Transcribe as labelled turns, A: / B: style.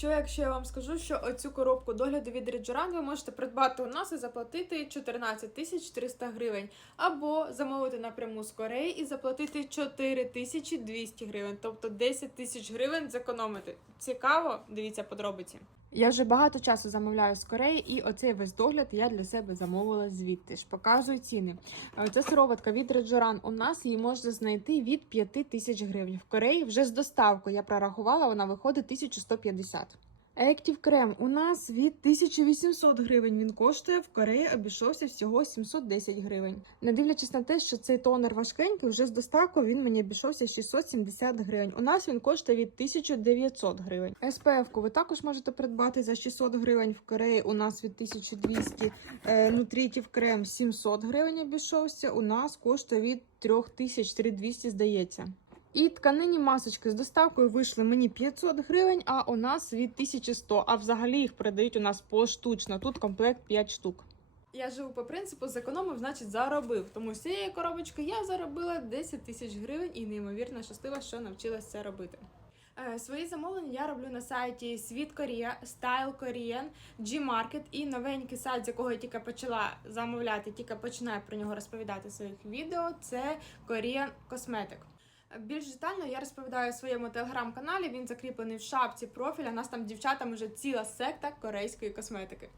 A: що, якщо я вам скажу, що оцю коробку догляду від Реджуран ви можете придбати у нас і заплатити 14 тисяч 300 гривень, або замовити напряму з Кореї і заплатити 4 тисячі 200 гривень, тобто 10 тисяч гривень зекономити. Цікаво, дивіться подробиці. Я вже багато часу замовляю з Кореї, і оцей весь догляд я для себе замовила звідти ж. Показую ціни. Це сироватка від Реджоран. У нас її можна знайти від 5 тисяч гривень. В Кореї вже з доставкою я прорахувала, вона виходить 1150. Active крем у нас від 1800 гривень. Він коштує в Кореї обійшовся всього 710 гривень. Не дивлячись на те, що цей тонер важкенький, вже з доставкою він мені обійшовся 670 гривень. У нас він коштує від 1900 гривень. SPF-ку ви також можете придбати за 600 гривень. В Кореї у нас від 1200 е, нутрітів крем 700 гривень обійшовся. У нас коштує від 3000 3200, здається. І тканині масочки з доставкою вийшли мені 500 гривень, а у нас від 1100, а взагалі їх продають у нас поштучно. Тут комплект 5 штук. Я живу по принципу зекономив, значить заробив. Тому з цієї коробочки я заробила 10 тисяч гривень і неймовірно щаслива, що навчилася це робити. Е, Свої замовлення я роблю на сайті Світ Корія, Style Korean, G-Market і новенький сайт, з якого я тільки почала замовляти, тільки починаю про нього розповідати своїх відео. Це Korean Cosmetic. Більш детально я розповідаю в своєму телеграм-каналі. Він закріплений в шапці профіля. У нас там дівчатам уже ціла секта корейської косметики.